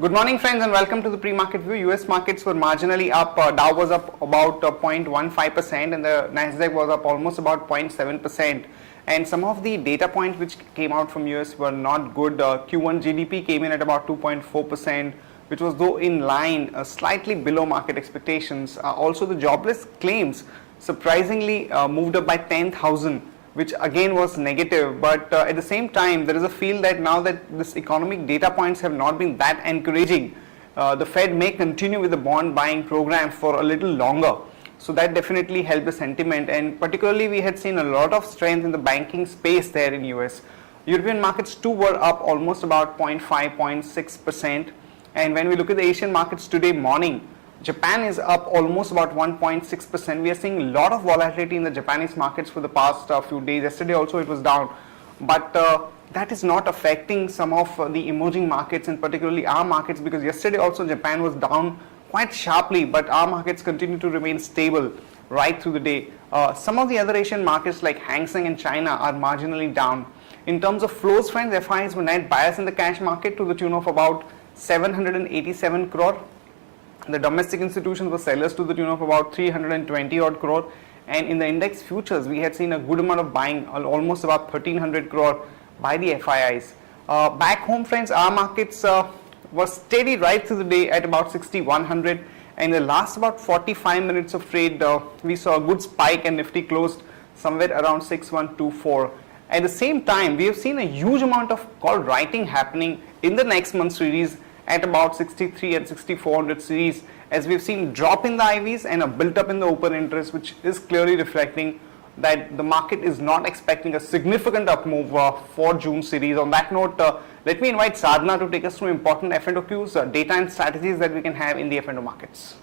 Good morning, friends, and welcome to the pre-market view. US markets were marginally up. Dow was up about 0.15%, and the Nasdaq was up almost about 0.7%. And some of the data points which came out from US were not good. Q1 GDP came in at about 2.4%, which was though in line, slightly below market expectations. Also, the jobless claims surprisingly moved up by 10,000, which again was negative, but at the same time there is a feel that now that this economic data points have not been that encouraging, the Fed may continue with the bond buying program for a little longer. So that definitely helped the sentiment, and particularly we had seen a lot of strength in the banking space there in US. European markets too were up almost about 0.5, 0.6%, and when we look at the Asian markets today morning, Japan is up almost about 1.6%. We are seeing a lot of volatility in the Japanese markets for the past few days. Yesterday also it was down, but that is not affecting some of the emerging markets, and particularly our markets, because yesterday also Japan was down quite sharply, but our markets continue to remain stable right through the day. Some of the other Asian markets like Hang Seng and China are marginally down. In terms of flows, friends, FIs were net buyers in the cash market to the tune of about 787 crore. The domestic institutions were sellers to the tune of about 320 odd crore, and in the index futures we had seen a good amount of buying, almost about 1300 crore by the FIIs. Back home, friends, our markets were steady right through the day at about 6100, and in the last about 45 minutes of trade we saw a good spike and Nifty closed somewhere around 6124. At the same time, we have seen a huge amount of call writing happening in the next month series at about 63 and 6400 series, as we've seen drop in the IVs and a built up in the open interest, which is clearly reflecting that the market is not expecting a significant up move for June series. On that note, let me invite Sadhana to take us through important F&OQs, data and strategies that we can have in the F&O markets.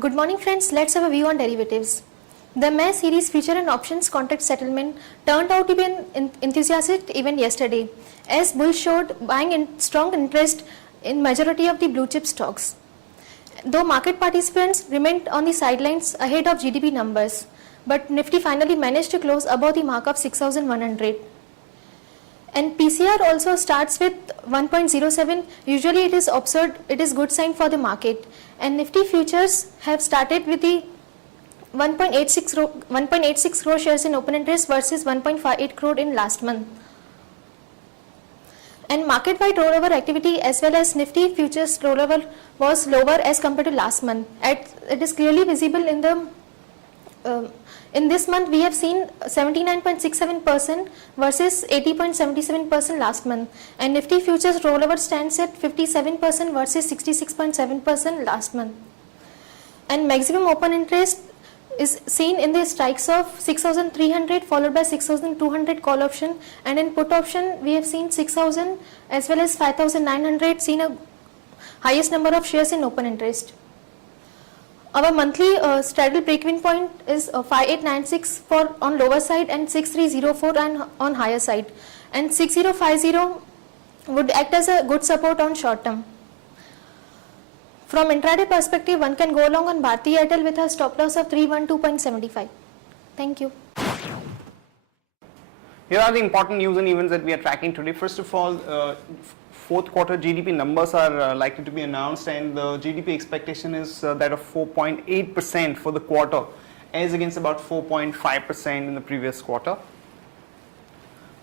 Good morning, friends. Let's have a view on derivatives. The May series future and options contract settlement turned out to be an enthusiastic event yesterday, as bulls showed buying strong interest in majority of the blue chip stocks, though market participants remained on the sidelines ahead of GDP numbers. But Nifty finally managed to close above the mark of 6,100. And PCR also starts with 1.07. Usually it is observed, it is good sign for the market. And Nifty futures have started with the 1.86 crore shares in open interest versus 1.58 crore in last month. And market-wide rollover activity as well as Nifty futures rollover was lower as compared to last month. It is clearly visible in the in this month we have seen 79.67% versus 80.77% last month, and Nifty futures rollover stands at 57% versus 66.7% last month. And maximum open interest is seen in the strikes of 6,300 followed by 6,200 call option, and in put option we have seen 6,000 as well as 5,900 seen a highest number of shares in open interest. Our monthly straddle break-even point is 5896 for on lower side and 6304 on higher side, and 6050 would act as a good support on short term. From intraday perspective, one can go along on Bharti Airtel with a stop loss of 312.75. Thank you. Here are the important news and events that we are tracking today. First of all, fourth quarter GDP numbers are likely to be announced, and the GDP expectation is that of 4.8% for the quarter, as against about 4.5% in the previous quarter.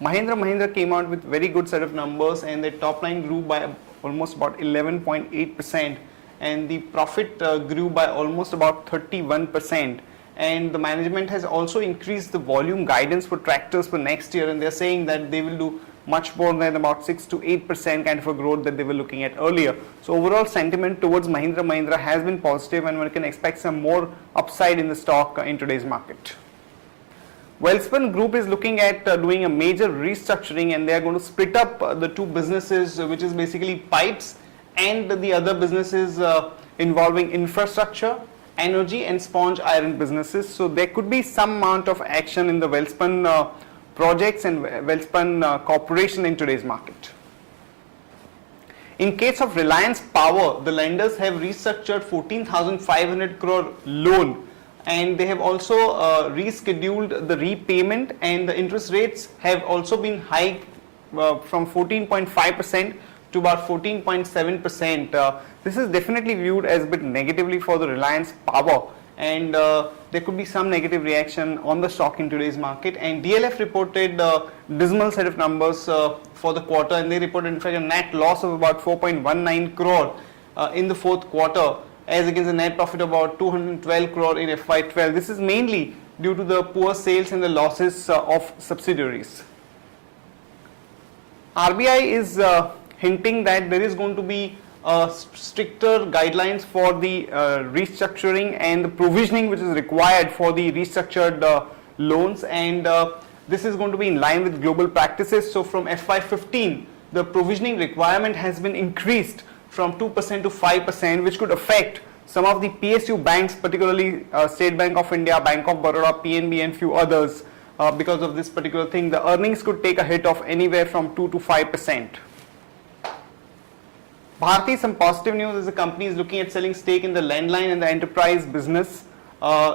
Mahindra came out with very good set of numbers, and their top line grew by almost about 11.8%. and the profit grew by almost about 31%, and the management has also increased the volume guidance for tractors for next year, and they're saying that they will do much more than about 6 to 8% kind of a growth that they were looking at earlier. So overall sentiment towards Mahindra has been positive, and one can expect some more upside in the stock in today's market. Welspun Group is looking at doing a major restructuring, and they are going to split up the two businesses, which is basically pipes and the other businesses involving infrastructure, energy and sponge iron businesses. So there could be some amount of action in the Welspun projects and Welspun corporation in today's market. In case of Reliance Power, the lenders have restructured 14,500 crore loan, and they have also rescheduled the repayment, and the interest rates have also been hiked from 14.5% to about 14.7%. This is definitely viewed as a bit negatively for the Reliance Power, and there could be some negative reaction on the stock in today's market. And DLF reported dismal set of numbers for the quarter, and they reported in fact a net loss of about 4.19 crore in the fourth quarter, as against a net profit of about 212 crore in FY12. This is mainly due to the poor sales and the losses of subsidiaries. RBI is hinting that there is going to be stricter guidelines for the restructuring and the provisioning which is required for the restructured loans, and this is going to be in line with global practices. So from FY15, the provisioning requirement has been increased from 2% to 5%, which could affect some of the PSU banks, particularly State Bank of India, Bank of Baroda, PNB and few others. Because of this particular thing, the earnings could take a hit of anywhere from 2 to 5%. Bharti, some positive news as the company is looking at selling stake in the landline and the enterprise business.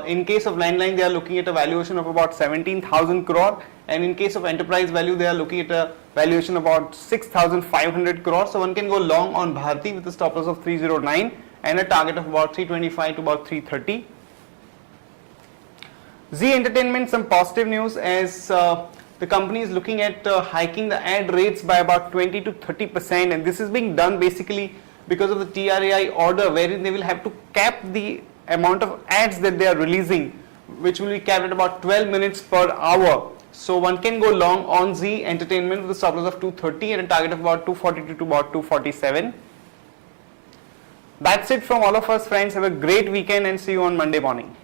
In case of landline, they are looking at a valuation of about 17,000 crore, and in case of enterprise value, they are looking at a valuation of about 6,500 crore. So one can go long on Bharti with a stop loss of 309 and a target of about 325 to about 330. Zee Entertainment, some positive news as the company is looking at hiking the ad rates by about 20 to 30%, and this is being done basically because of the TRAI order, wherein they will have to cap the amount of ads that they are releasing, which will be capped at about 12 minutes per hour. So one can go long on Zee Entertainment with a stop loss of 230 and a target of about 242 to about 247. That's it from all of us, friends. Have a great weekend and see you on Monday morning.